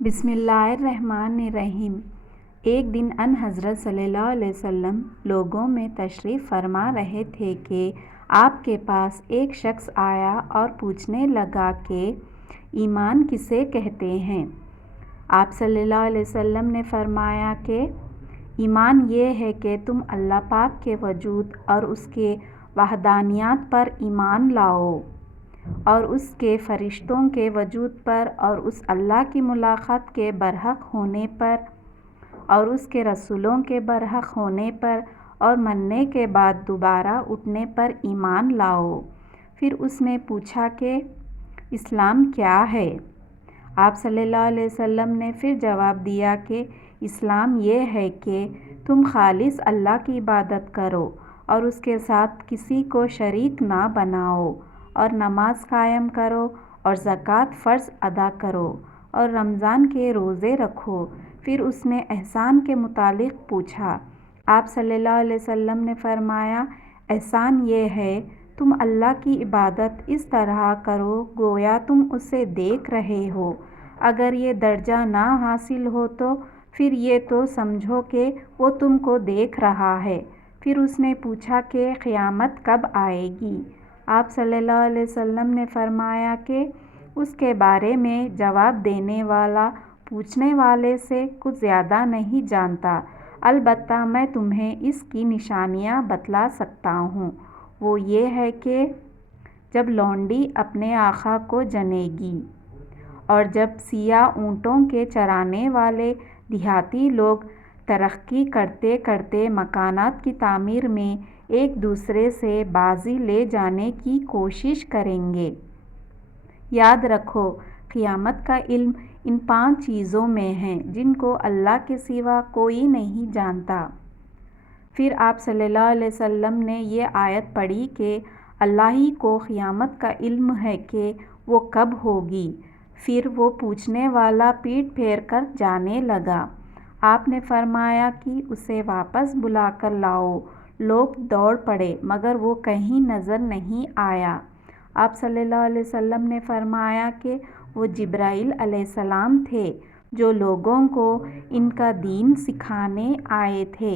بسم اللہ الرحمن الرحیم۔ ایک دن ان حضرت صلی اللہ علیہ وسلم لوگوں میں تشریف فرما رہے تھے کہ آپ کے پاس ایک شخص آیا اور پوچھنے لگا کہ ایمان کسے کہتے ہیں؟ آپ صلی اللہ علیہ وسلم نے فرمایا کہ ایمان یہ ہے کہ تم اللہ پاک کے وجود اور اس کے وحدانیت پر ایمان لاؤ، اور اس کے فرشتوں کے وجود پر، اور اس اللہ کی ملاقات کے برحق ہونے پر، اور اس کے رسولوں کے برحق ہونے پر، اور مرنے کے بعد دوبارہ اٹھنے پر ایمان لاؤ۔ پھر اس نے پوچھا کہ اسلام کیا ہے؟ آپ صلی اللہ علیہ وسلم نے پھر جواب دیا کہ اسلام یہ ہے کہ تم خالص اللہ کی عبادت کرو اور اس کے ساتھ کسی کو شریک نہ بناؤ، اور نماز قائم کرو، اور زکوٰۃ فرض ادا کرو، اور رمضان کے روزے رکھو۔ پھر اس نے احسان کے متعلق پوچھا۔ آپ صلی اللہ علیہ وسلم نے فرمایا، احسان یہ ہے تم اللہ کی عبادت اس طرح کرو گویا تم اسے دیکھ رہے ہو۔ اگر یہ درجہ نہ حاصل ہو تو پھر یہ تو سمجھو کہ وہ تم کو دیکھ رہا ہے۔ پھر اس نے پوچھا کہ قیامت کب آئے گی؟ آپ صلی اللہ علیہ وسلم نے فرمایا کہ اس کے بارے میں جواب دینے والا پوچھنے والے سے کچھ زیادہ نہیں جانتا، البتہ میں تمہیں اس کی نشانیاں بتلا سکتا ہوں۔ وہ یہ ہے کہ جب لونڈی اپنے آقا کو جنے گی، اور جب سیاہ اونٹوں کے چرانے والے دیہاتی لوگ ترقی کرتے کرتے مکانات کی تعمیر میں ایک دوسرے سے بازی لے جانے کی کوشش کریں گے۔ یاد رکھو، قیامت کا علم ان 5 چیزوں میں ہے جن کو اللہ کے سوا کوئی نہیں جانتا۔ پھر آپ صلی اللہ علیہ وسلم نے یہ آیت پڑھی کہ اللہ ہی کو قیامت کا علم ہے کہ وہ کب ہوگی۔ پھر وہ پوچھنے والا پیٹھ پھیر کر جانے لگا۔ آپ نے فرمایا کہ اسے واپس بلا کر لاؤ۔ لوگ دوڑ پڑے مگر وہ کہیں نظر نہیں آیا۔ آپ صلی اللہ علیہ وسلم نے فرمایا کہ وہ جبرائیل علیہ السلام تھے جو لوگوں کو ان کا دین سکھانے آئے تھے۔